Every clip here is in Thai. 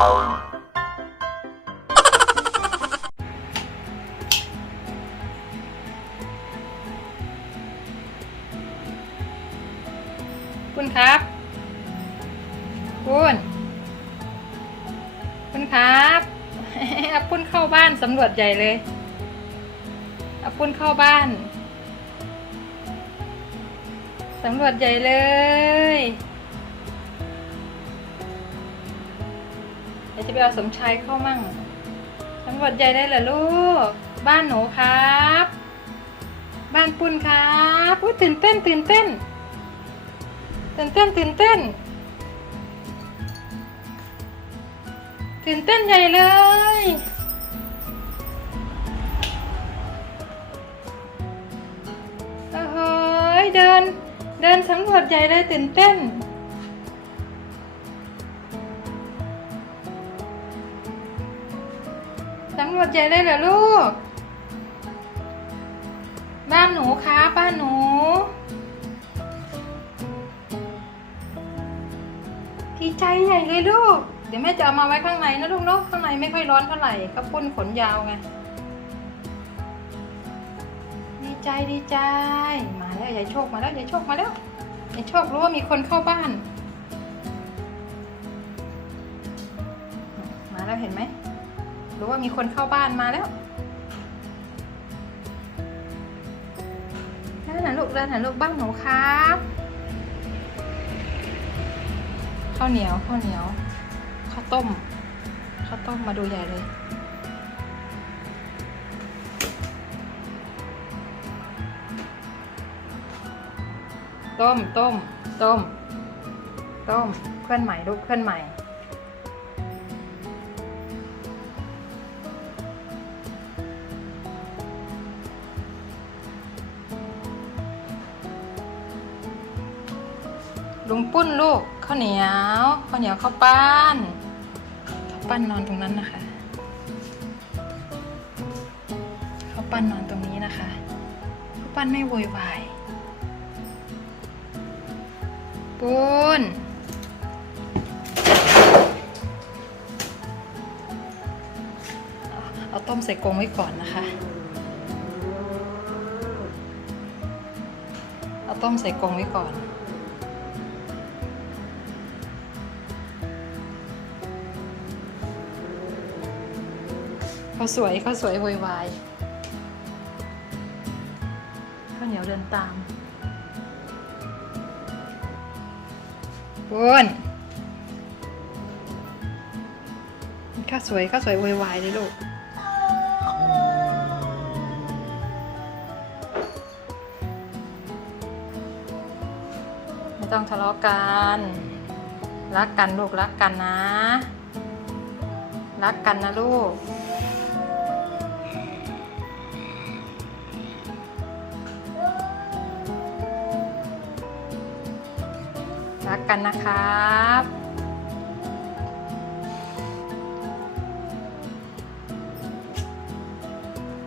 คุณครับ คุณ คุณครับอาปุ้นเข้าบ้านสำรวจใหญ่เลยอาปุ้นเข้าบ้านสำรวจใหญ่เลย ดี๋ยวจะไปเอาสมชายเข้ามั่งสำรวจใหญ่ได้เหรอลูก บ้านหนูครับ บ้านปุ้นครับอุ้ยตื่นเต้น ตื่นเต้น ตื่นเต้น ตื่นเต้น ตื่นเต้นใหญ่เลยโอ้โหเดินเดินสำรวจใหญ่เลยตื่นเต้น สำรวจเลยเหรอลูก บ้านหนูคะบ้านหนู ดีใจใหญ่เลยลูก เดี๋ยวแม่จะเอามาไว้ข้างในนะลูกเนาะข้างในไม่ค่อยร้อนเท่าไหร่ก็ปุ้นขนยาวไง ดีใจดีใจ มาแล้วยายโชคมาแล้วยายโชคมาแล้วยายโชครู้ว่ามีคนเข้าบ้าน มาแล้วเห็นไหม รู้ว่ามีคนเข้าบ้านมาแล้วนั่นน่ะลูกนั่นน่ะลูกบ้านหนูครับข้าวเหนียวข้าวเหนียวข้าวต้มข้าวต้มมาดูใหญ่เลยต้มต้มต้มต้มเพื่อนใหม่ลูกเพื่อนใหม่ ลุงปุ้นลูกข้าวเหนียวข้าวเหนียวข้าวปั้นข้าวปั้นนอนตรงนั้นนะคะข้าวปั้นนอนตรงนี้นะคะข้าวปั้นไม่โวยวายปุ้นเอาต้มใส่กรงไว้ก่อนนะคะ เอาต้มใส่กรงไว้ก่อน เขาสวยเขาสวยโวยวายข้าวเหนียวเดินตามบุญข้าวสวยข้าวสวยโวยวายเลยลูกไม่ต้องทะเลาะกัน รักกันลูกรักกันนะ รักกันนะลูก รักกันนะครับ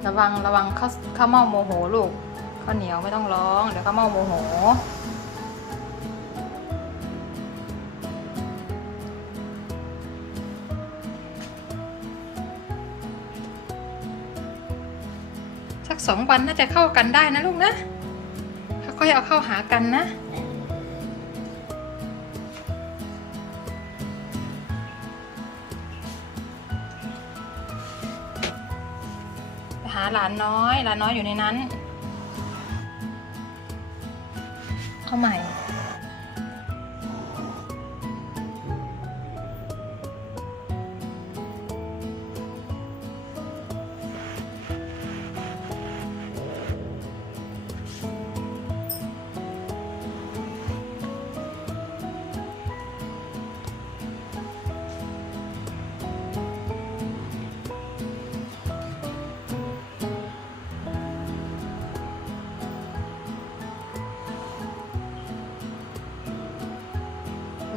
ระวังระวังข้าวข้าวเมาโมโหลูกข้าวเหนียวไม่ต้องร้อง เดี๋ยวข้าวเมาโมโห สักสองวันน่าจะเข้ากันได้นะลูกนะค่อยๆเอาเข้าหากันนะ หลานน้อย หลานน้อยอยู่ในนั้น เข้าใหม่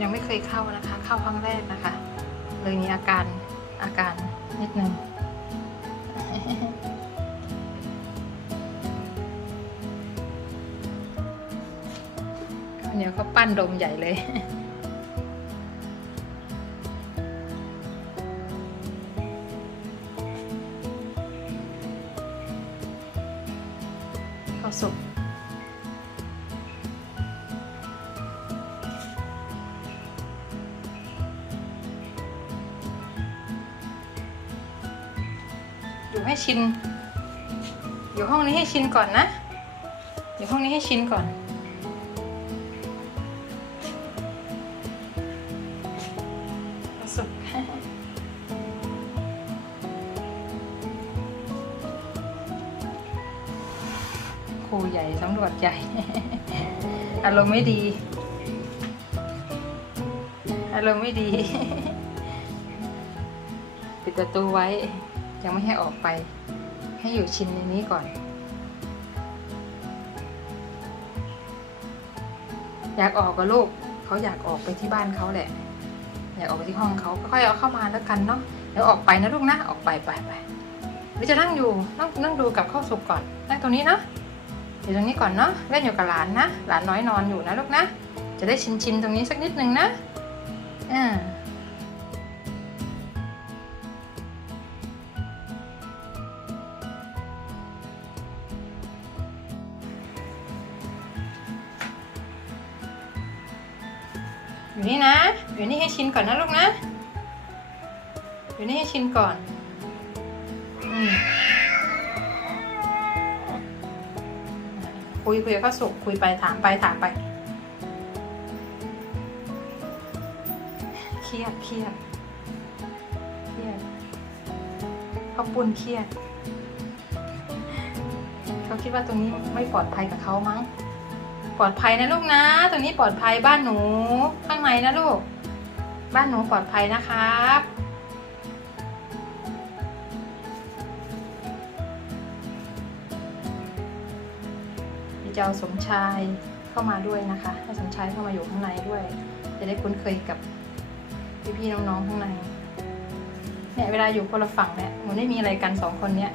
ยังไม่เคยเข้านะคะ เข้าครั้งแรกนะคะ เลยมีอาการอาการนิดนึงเดี๋ยวเขาปั้นดมใหญ่เลยเข้าสุก ชิน อยู่ห้องนี้ให้ชินก่อนนะ อยู่ห้องนี้ให้ชินก่อน สุดครูใหญ่สำรวจใหญ่ อารมณ์ไม่ดี อารมณ์ไม่ดี ปิดประตูไว้ ยังไม่ให้ออกไป ให้อยู่ชินในนี้ก่อน อยากออกกับลูกเขาอยากออกไปที่บ้านเขาแหละ อยากออกไปที่ห้องเขาค่อยเอาเข้ามาแล้วกันเนาะเดี๋ยวออกไปนะลูกนะออกไปไปไปหรือจะนั่งอยู่นั่งนั่งดูกับข้าวสุกก่อนนั่งตรงนี้เนาะอยู่ตรงนี้ก่อนเนาะเล่นอยู่กับหลานนะ หลานน้อยนอนอยู่นะลูกนะ จะได้ชินชินๆตรงนี้สักนิดนึงนะอ่า อยู่นี่ให้ชินก่อนนะลูกนะ อยู่นี่ให้ชินก่อนอืมคุยคุยกับข้าวสุกคุยไปถามไปถามไปเครียดเครียดเครียดเขาปุ่นเครียดเขาคิดว่าตรงนี้ไม่ปลอดภัยกับเขามั้ง ปลอดภัยนะลูกนะ ตรงนี้ปลอดภัยบ้านหนู ข้างในนะลูก บ้านหนูปลอดภัยนะครับเดี๋ยวจะเอาสมชายเข้ามาด้วยนะคะให้สมชายเข้ามาอยู่ข้างในด้วย จะได้คุ้นเคยกับพี่ๆน้องๆข้างในเนี่ยเวลาอยู่คนละฝั่งเนี่ยมันไม่มีอะไรกันสองคนเนี้ย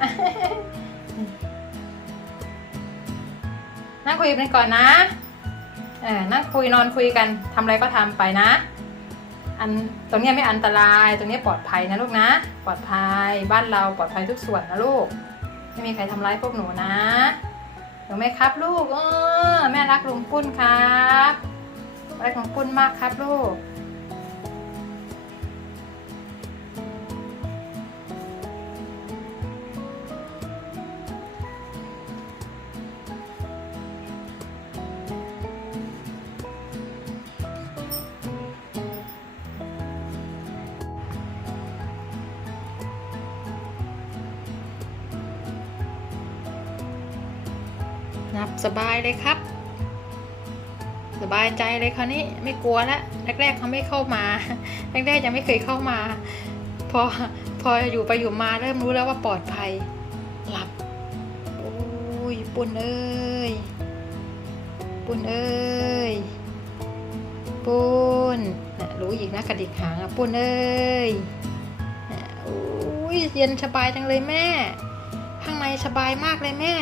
นั่งคุยกันก่อนนะ เออนั่งคุยนอนคุยกันทำอะไรก็ทำไปนะ อันตรงนี้ไม่อันตรายตรงนี้ปลอดภัยนะลูกนะ ปลอดภัยบ้านเราปลอดภัยทุกส่วนนะลูก ไม่มีใครทำร้ายพวกหนูนะถูกไหมครับลูกเออแม่รักลุงปุ้นครับรักลุงปุ้นมากครับลูก สบายเลยครับ สบายใจเลยคราวนี้ไม่กลัวแล้วแรกๆเขาไม่เข้ามาแรกๆยังไม่เคยเข้ามา พอพออยู่ไปอยู่มาเริ่มรู้แล้วว่าปลอดภัย หลับโอ้ยปุ่นเอ้ยปุ่นเอ้ยปุ่นนะรู้อีกนะกระดิกหางอะปุ่นเอ้ยโอ้ยเย็นสบายจังเลยแม่ ข้างในสบายมากเลยแม่